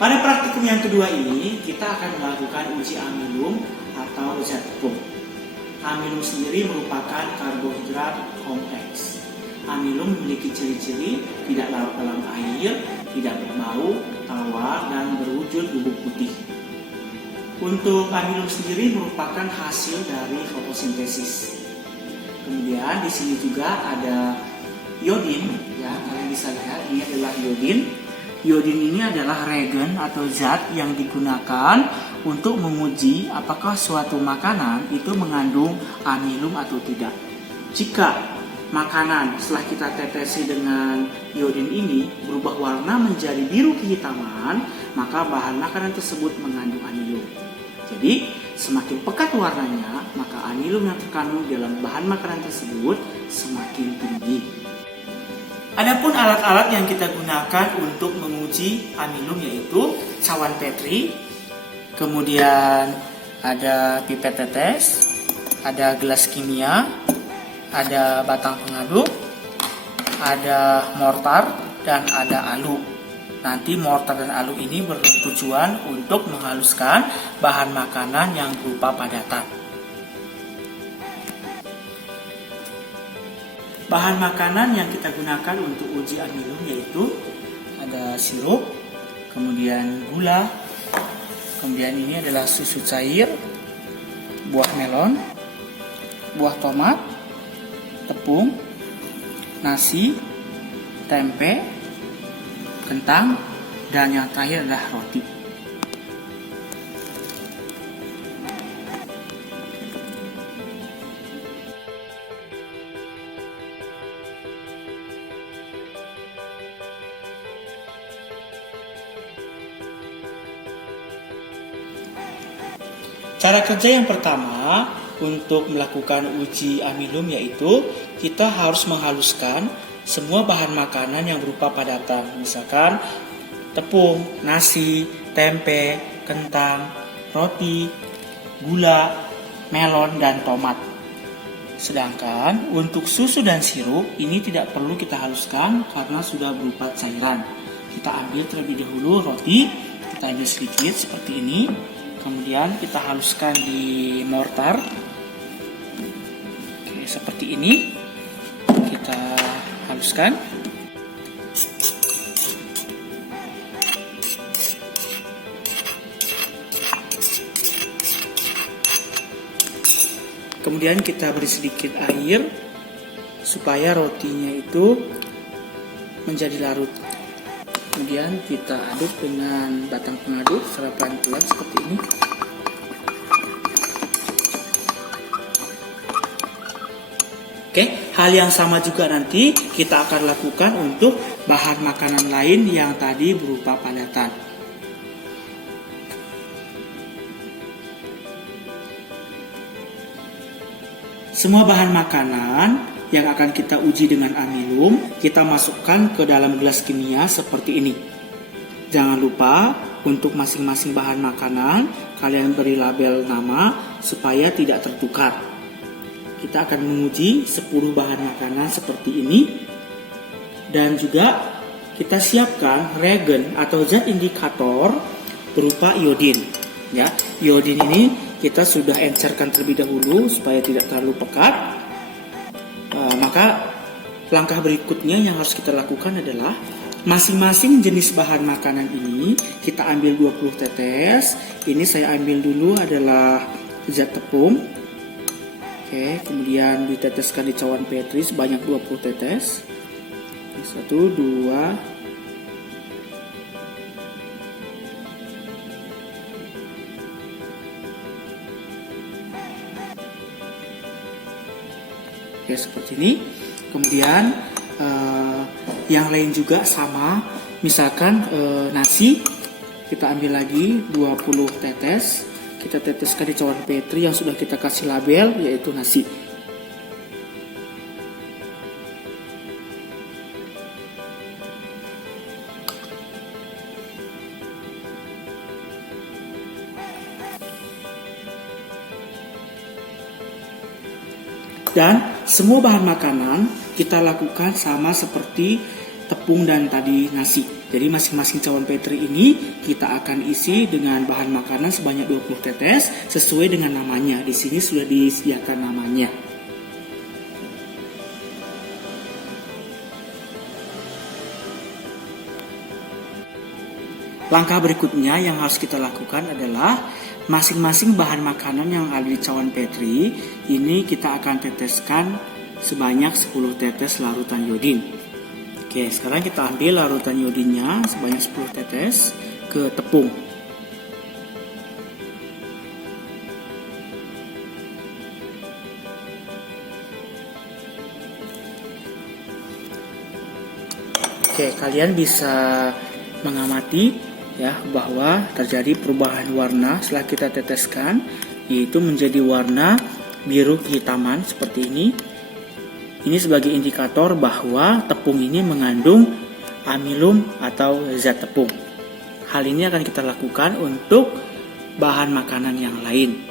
Pada praktikum yang kedua ini, kita akan melakukan uji amilum atau zat tepung. Amilum sendiri merupakan karbohidrat kompleks. Amilum memiliki ciri-ciri tidak larut dalam air, tidak berbau, tawar, dan berwujud bubuk putih. Untuk amilum sendiri merupakan hasil dari fotosintesis. Kemudian di sini juga ada iodin, ya kalian bisa lihat ini adalah iodin. Iodin ini adalah reagen atau zat yang digunakan untuk menguji apakah suatu makanan itu mengandung amilum atau tidak. Jika makanan setelah kita tetesi dengan iodin ini berubah warna menjadi biru kehitaman, maka bahan makanan tersebut mengandung amilum. Jadi semakin pekat warnanya, maka amilum yang terkandung dalam bahan makanan tersebut semakin tinggi. Adapun alat-alat yang kita gunakan untuk menguji amilum yaitu cawan Petri, kemudian ada pipet tetes, ada gelas kimia, ada batang pengaduk, ada mortar, dan ada alu. Nanti mortar dan alu ini bertujuan untuk menghaluskan bahan makanan yang berupa padatan. Bahan makanan yang kita gunakan untuk uji amilum yaitu ada sirup, kemudian gula, kemudian ini adalah susu cair, buah melon, buah tomat, tepung, nasi, tempe, kentang, dan yang terakhir adalah roti. Cara kerja yang pertama untuk melakukan uji amilum yaitu kita harus menghaluskan semua bahan makanan yang berupa padatan, misalkan tepung, nasi, tempe, kentang, roti, gula, melon, dan tomat. Sedangkan untuk susu dan sirup ini tidak perlu kita haluskan karena sudah berupa cairan. Kita ambil terlebih dahulu roti, kita ambil sedikit seperti ini. Kemudian kita haluskan di mortar. Oke, seperti ini. Kita haluskan. Kemudian kita beri sedikit air supaya rotinya itu menjadi larut. Kemudian kita aduk dengan batang pengaduk secara pelan-pelan seperti ini. Oke, hal yang sama juga nanti kita akan lakukan untuk bahan makanan lain yang tadi berupa padatan. Semua bahan makanan yang akan kita uji dengan amilum, kita masukkan ke dalam gelas kimia seperti ini. Jangan lupa untuk masing-masing bahan makanan, kalian beri label nama supaya tidak tertukar. Kita akan menguji 10 bahan makanan seperti ini. Dan juga kita siapkan reagen atau zat indikator berupa iodin. Ya, iodin ini kita sudah encerkan terlebih dahulu supaya tidak terlalu pekat. Maka langkah berikutnya yang harus kita lakukan adalah masing-masing jenis bahan makanan ini kita ambil 20 tetes. Ini saya ambil dulu adalah zat tepung. Oke, kemudian diteteskan di cawan Petri sebanyak 20 tetes. 1, 2, oke, seperti ini. Kemudian yang lain juga sama. Misalkan nasi, kita ambil lagi 20 tetes. Kita teteskan di cawan Petri yang sudah kita kasih label, yaitu nasi. Dan semua bahan makanan kita lakukan sama seperti tepung dan tadi nasi. Jadi masing-masing cawan Petri ini kita akan isi dengan bahan makanan sebanyak 20 tetes sesuai dengan namanya. Di sini sudah disediakan namanya. Langkah berikutnya yang harus kita lakukan adalah masing-masing bahan makanan yang ada di cawan Petri ini kita akan teteskan sebanyak 10 tetes larutan iodin. Oke, sekarang kita ambil larutan iodinnya sebanyak 10 tetes ke tepung. Oke, kalian bisa mengamati ya bahwa terjadi perubahan warna setelah kita teteskan, yaitu menjadi warna biru kehitaman seperti ini. Ini sebagai indikator bahwa tepung ini mengandung amilum atau zat tepung. Hal ini akan kita lakukan untuk bahan makanan yang lain.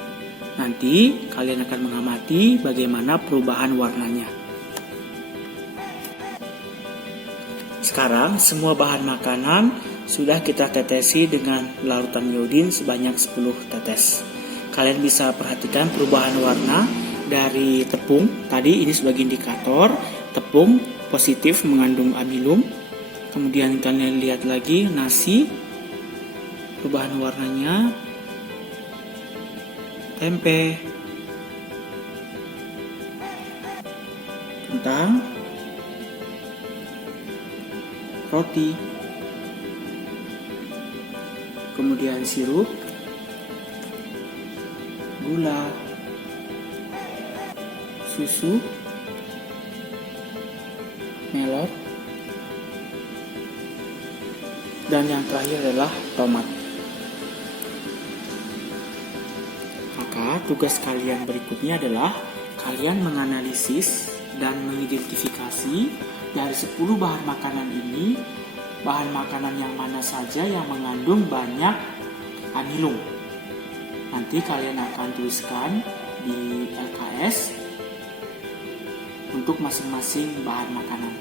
Nanti kalian akan mengamati bagaimana perubahan warnanya. Sekarang semua bahan makanan sudah kita tetesi dengan larutan iodin sebanyak 10 tetes. Kalian bisa perhatikan perubahan warna dari tepung. Tadi ini sebagai indikator tepung positif mengandung amilum. Kemudian kalian lihat lagi nasi, perubahan warnanya, tempe, kentang, roti, kemudian sirup, gula, susu, melon, dan yang terakhir adalah tomat. Maka tugas kalian berikutnya adalah kalian menganalisis dan mengidentifikasi dari 10 bahan makanan ini, bahan makanan yang mana saja yang mengandung banyak amilum. Nanti kalian akan tuliskan di LKS untuk masing-masing bahan makanan.